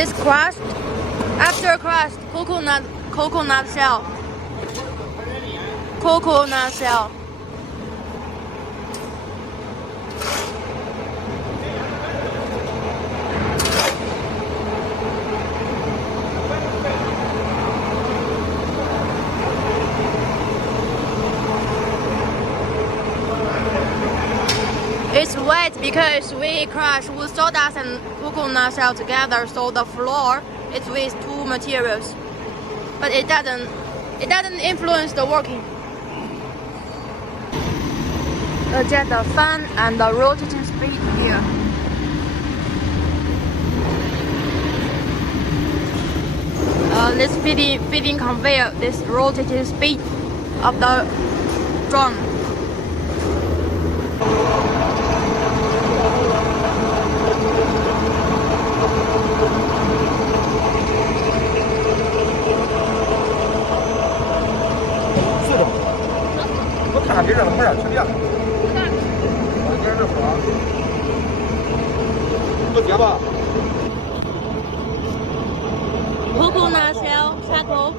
This crushed, after crushed coconut shell. Coconut shell. It's wet because we crushed wood sawdust and coconut shell together, so the floor is with two materials. But it doesn't influence the working. Adjust the fan and the rotating speed here. This feeding conveyor, this rotating speed of the drum.别让它快点去亮。往边这滑，不结吧？ Coconut shell, charcoal.